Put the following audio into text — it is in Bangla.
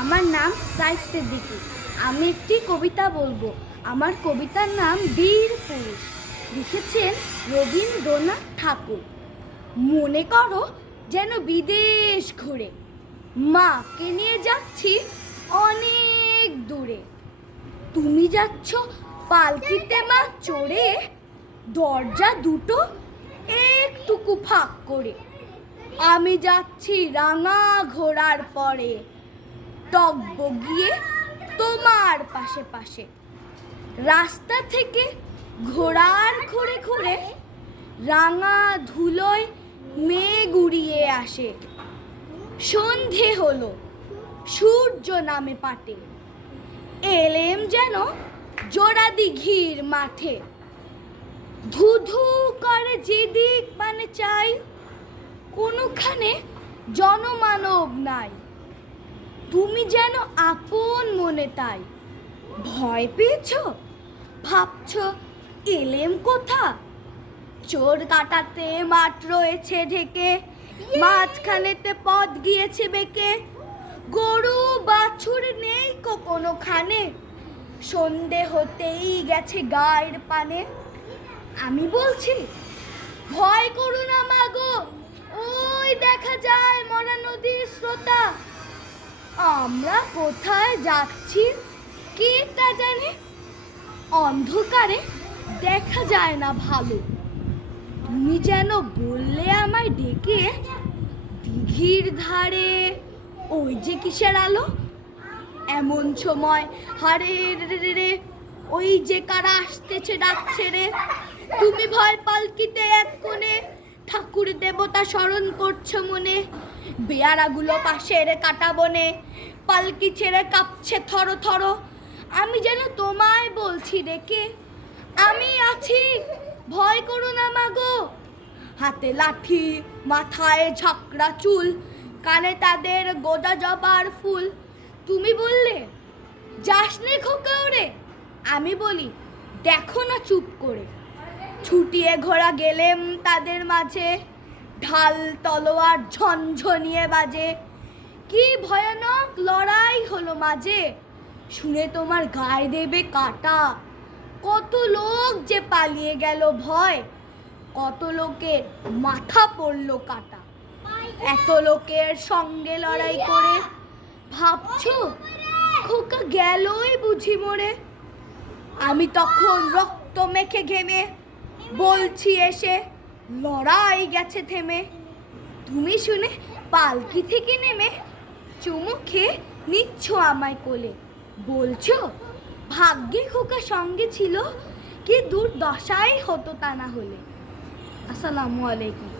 আমার নাম সাইফ সিদ্দিকী। আমি একটি কবিতা বলবো। আমার কবিতার নাম বীর পুরুষ। লিখেছেন রবীন্দ্রনাথ ঠাকুর। মনে করো যেন বিদেশ ঘুরে মাকে নিয়ে যাচ্ছি অনেক দূরে। তুমি যাচ্ছ পালকিতে মা চড়ে, দরজা দুটো একটুকু ফাঁক করে। আমি যাচ্ছি রাঙা ঘোড়ার পরে, টগবগিয়ে তোমার পাশে পাশে। রাস্তা থেকে ঘোড়ার ঘুরে ঘুরে রাঙা ধুলোয় মেঘ উড়িয়ে আসে। সন্ধে হলো, সূর্য নামে পাটে, এলেম যেন জোড়া দিঘির মাঠে। ধুধু করে যেদিক মানে চাই, কোনোখানে জনমানব নাই। তুমি যেন আপন মনে তাই। ভয় পেয়েছ, ভাবছ এলেম কোথা? চোর কাটাতে মাঠ রয়েছে ঢেকে, মাঝখানেতে পথ গিয়েছে বেঁকে। গরু বাছুর নেই কোনোখানে, সন্ধে হতেই গেছে গায়ের পানে। আমি বলছি ভয় করো না মাগো, ওই দেখা যায় মরা নদীর স্রোতা। আমরা কোথায় যাচ্ছি কে তা জানে, অন্ধকারে দেখা যায় না ভালো। তুমি যেন বললে আমায় ডেকে, দিঘির ধারে ওই যে কিসের আলো। এমন সময় হারে রে, ওই যে কারা আসতেছে ডাকছে রে। তুমি ভয় পালকিতে এক কোণে, ঠাকুর দেবতা স্মরণ করছো মনে। বেয়ারাগুলো পাশের কাটা বনে, পালকি ছেড়ে কাঁপছে থর থর। আমি যেন তোমায় বলছি ডেকে, আমি আছি, ভয় করো না মাগো। হাতে লাঠি, মাথায় ঝাঁকড়া চুল, কানে তাদের গোদা জবার ফুল। তুমি বললে যাস নে খোকা ওরে, আমি বলি দেখো না চুপ করে। ছুটিয়ে ঘোড়া গেলেম তাদের মাঝে, ঢাল তলোয়ার ঝনঝনিয়ে বাজে। কি ভয়ানক লড়াই হলো মাঝে, শুনে তোমার গায়ে দেবে কাটা। কত লোক যে পালিয়ে গেল ভয়, কত লোকের মাথা পড়লো কাটা। এত লোকের সঙ্গে লড়াই করে ভাবছো খোকা গেলই বুঝি মরে। আমি তখন রক্ত মেখে ঘেমে বলছি এসে, লড়াই গেছে থেমে। তুমি শুনে পালকি থেকে নেমে চুমু খেয়ে নিচ্ছ আমায় কোলে। বলছো ভাগ্যে খোকা সঙ্গে ছিল, কি দুর্দশাই হতো তা না হলে। আসসালামু আলাইকুম।